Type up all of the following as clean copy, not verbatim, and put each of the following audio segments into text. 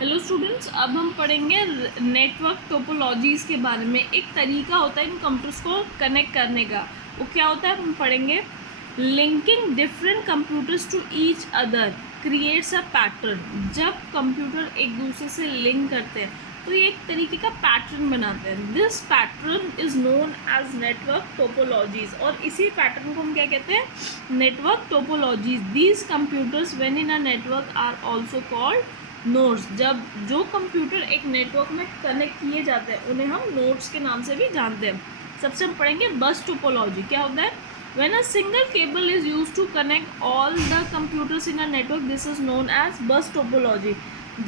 Hello students, अब हम पढ़ेंगे नेटवर्क टोपोलॉजीज़ के बारे में। एक तरीका होता है इन कंप्यूटर्स को कनेक्ट करने का। वो क्या होता है हम पढ़ेंगे। Linking different computers to each other creates a pattern. जब कंप्यूटर एक दूसरे से लिंक करते हैं तो ये एक तरीके का पैटर्न बनाते हैं। This pattern is known as network topologies, और इसी पैटर्न को हम क्या कहते हैं, network topologies. These computers when in a network are also called nodes. जब जो कंप्यूटर एक नेटवर्क में कनेक्ट किए जाते हैं उन्हें हम नोड्स के नाम से भी जानते हैं। सबसे हम पढ़ेंगे बस टोपोलॉजी। क्या होता है? When a single cable is used to connect all the computers in a network, this is known as bus topology.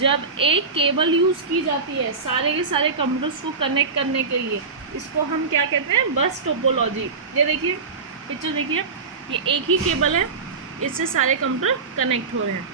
जब एक केबल यूज़ की जाती है सारे के सारे कंप्यूटर्स को कनेक्ट करने के लिए, इसको हम क्या कहते हैं? बस टोपोलॉजी। ये देखिए पिक्चर देखिए, ये एक ही केबल है, इससे सारे कंप्यूटर कनेक्ट हो रहे हैं।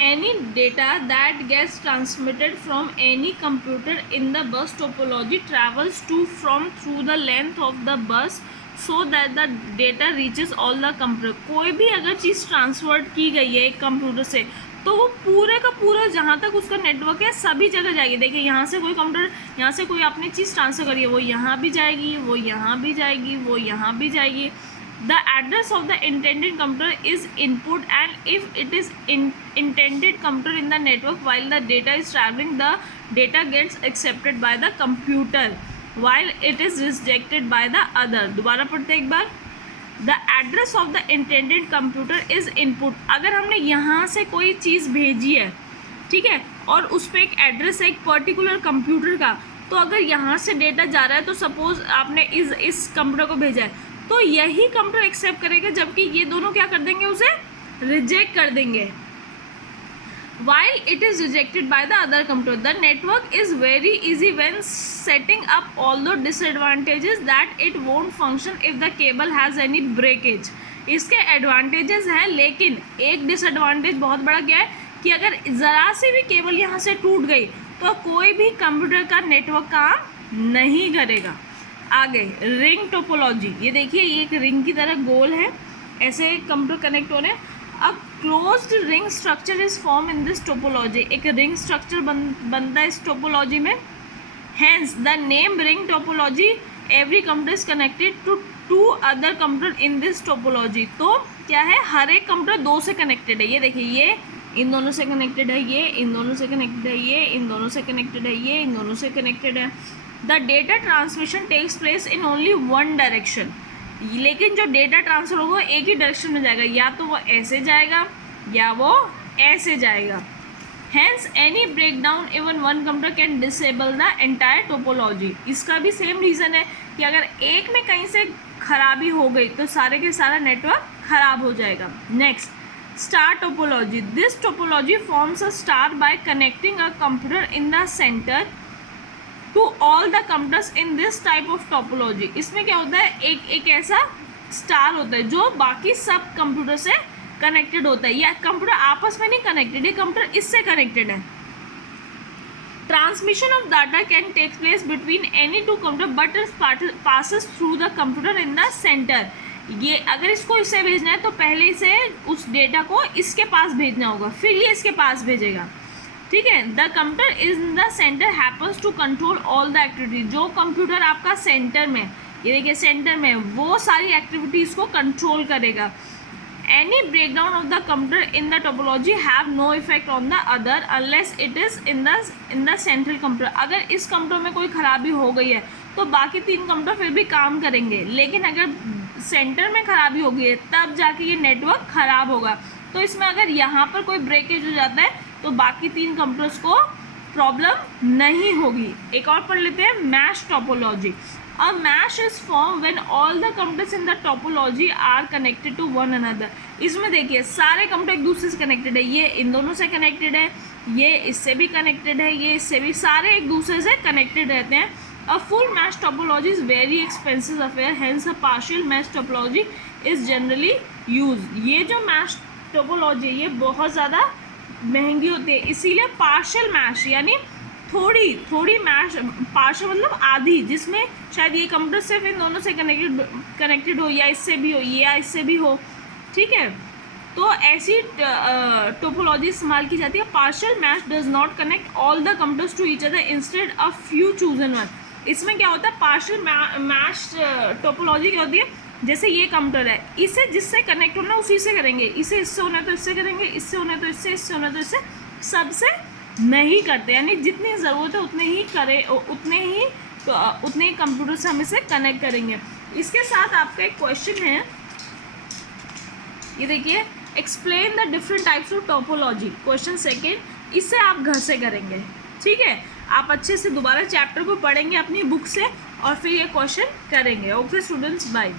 Any data that gets transmitted from any computer in the bus topology travels through the length of the bus so that the data reaches all the computer। कोई भी अगर चीज़ ट्रांसफर की गई है एक कंप्यूटर से तो वो पूरे का पूरा जहाँ तक उसका नेटवर्क है सभी जगह जाएगी। देखिए यहाँ से कोई कंप्यूटर, यहाँ से कोई आपने चीज़ ट्रांसफ़र करी है, वो यहाँ भी जाएगी, वो यहाँ भी जाएगी, वो यहाँ भी जाएगी। The address of the intended computer is input, and if it is intended computer in the network while the data is traveling, the data gets accepted by the computer while it is rejected by the other। दोबारा पढ़ते हैं एक बार। The address of the intended computer is input। अगर हमने यहाँ से कोई चीज़ भेजी है, ठीक है, और उस पर एक एड्रेस है एक पर्टिकुलर कंप्यूटर का, तो अगर यहाँ से डेटा जा रहा है तो सपोज आपने इस कंप्यूटर को भेजा है तो यही कंप्यूटर एक्सेप्ट करेगा, जबकि ये दोनों क्या कर देंगे, उसे रिजेक्ट कर देंगे। While it is rejected by the other computer, the network is very easy when setting up, although disadvantages that it won't function if the cable has any breakage। इसके एडवांटेजेस हैं, लेकिन एक डिसएडवांटेज बहुत बड़ा क्या है कि अगर ज़रा सी भी केबल यहाँ से टूट गई तो कोई भी कंप्यूटर का नेटवर्क काम नहीं करेगा। आगे रिंग टोपोलॉजी। ये देखिए, ये एक रिंग की तरह गोल है, ऐसे कंप्यूटर कनेक्ट हो रहे हैं। अब closed ring structure is form in this topology. एक रिंग स्ट्रक्चर बनता है इस टोपोलॉजी में। Hence the name ring topology. Every computer is connected to two other computer in this topology. तो क्या है, हर एक कंप्यूटर दो से कनेक्टेड है। ये देखिए, ये इन दोनों से कनेक्टेड है, ये इन दोनों से कनेक्टेड है, ये इन दोनों से कनेक्टेड है, ये इन दोनों से कनेक्टेड है। The data transmission takes place in only one direction. लेकिन जो डेटा ट्रांसफर होगा एक ही डायरेक्शन में जाएगा, या तो वो ऐसे जाएगा या वो ऐसे जाएगा। Hence any break down even one computer can disable the entire topology. इसका भी सेम रीज़न है कि अगर एक में कहीं से खराबी हो गई तो सारे के सारा नेटवर्क खराब हो जाएगा। Next, star topology. This topology forms a star by connecting a computer in the centre to all the computers in this type of topology. इसमें क्या होता है, एक ऐसा स्टार होता है जो बाकी सब कंप्यूटर से कनेक्टेड होता है। यह कंप्यूटर आपस में नहीं कनेक्टेड, ये कंप्यूटर इससे कनेक्टेड है। Transmission of data can take place between any two computer but it passes through the computer in the centre. ये अगर इसको इससे भेजना है तो पहले इसे उस डेटा को इसके पास भेजना होगा, फिर ये इसके पास भेजेगा, ठीक है। The computer in the centre happens to control all the activity. जो कंप्यूटर आपका सेंटर में, ये देखिए सेंटर में, वो सारी एक्टिविटीज़ को कंट्रोल करेगा। Any breakdown of the computer in the topology have no effect on the other unless it is in the central computer. अगर इस कंप्यूटर में कोई खराबी हो गई है तो बाकी तीन कंप्यूटर फिर भी काम करेंगे, लेकिन अगर सेंटर में खराबी हो गई है तब जाके ये नेटवर्क खराब होगा। तो इसमें अगर यहाँ पर कोई ब्रेकेज हो जाता है तो बाकी तीन कंप्यूटर्स को प्रॉब्लम नहीं होगी। एक और पढ़ लेते हैं, mesh topology. A mesh is form when all the computers in the topology are connected to one another. इसमें देखिए सारे कंप्यूटर एक दूसरे से कनेक्टेड है, ये इन दोनों से कनेक्टेड है, ये इससे भी कनेक्टेड है, ये इससे भी, सारे एक दूसरे से कनेक्टेड रहते हैं। A full mesh topology is very expensive affair, hence a partial mesh topology is generally use. ये जो मैश टोपोलॉजी है ये बहुत ज़्यादा महंगी होती है, इसीलिए पार्शियल मैश यानी थोड़ी थोड़ी मैश, पार्शियल मतलब आधी, जिसमें शायद ये कंप्यूटर सिर्फ इन दोनों से कनेक्टेड हो या इससे भी हो या इससे भी हो, ठीक है। तो ऐसी टोपोलॉजी इस्तेमाल की जाती है। Partial match does not connect all the computers to each other, instead a few chosen one. इसमें क्या होता है, पार्शियल मैच टोपोलॉजी क्या होती है, जैसे ये कंप्यूटर है, इसे जिससे कनेक्ट होना है उसी से करेंगे, इसे इससे होना है तो इससे करेंगे, इससे होना है तो इससे, इससे होना है तो इससे, सबसे नहीं करते। यानी जितनी ज़रूरत है उतने ही करें, उतने ही कंप्यूटर से हम इसे कनेक्ट करेंगे। इसके साथ आपका एक क्वेश्चन है, ये देखिए, explain the different types of topology, question second. इससे आप घर से करेंगे, ठीक है। आप अच्छे से दोबारा चैप्टर को पढ़ेंगे अपनी बुक से और फिर ये क्वेश्चन करेंगे। Okay students, bye.